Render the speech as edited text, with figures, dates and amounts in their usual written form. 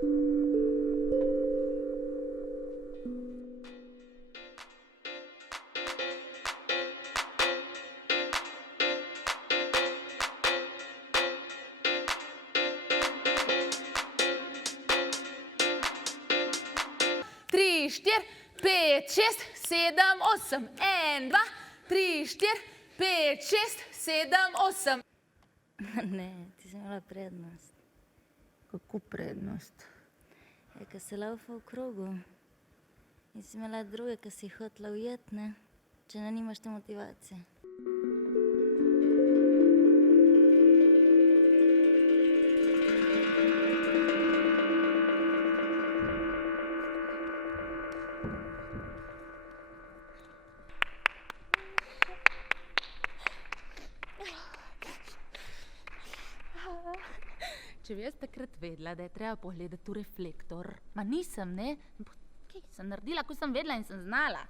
Tri, štiri, pet, šest, sedem, osem. En, dva, tri, štiri, pet, šest, sedem, osem. Ne, ti si imela prednost. Kako prednost? Ko si laufa v krogu in si imela druge, ki si jih hotela ujeti, ne? Če ne nimaš te motivacije. Če bi jaz takrat vedela, da je treba pogledati v reflektor, ma nisem, ne? Kaj sem naredila, ko sem vedela in sem znala?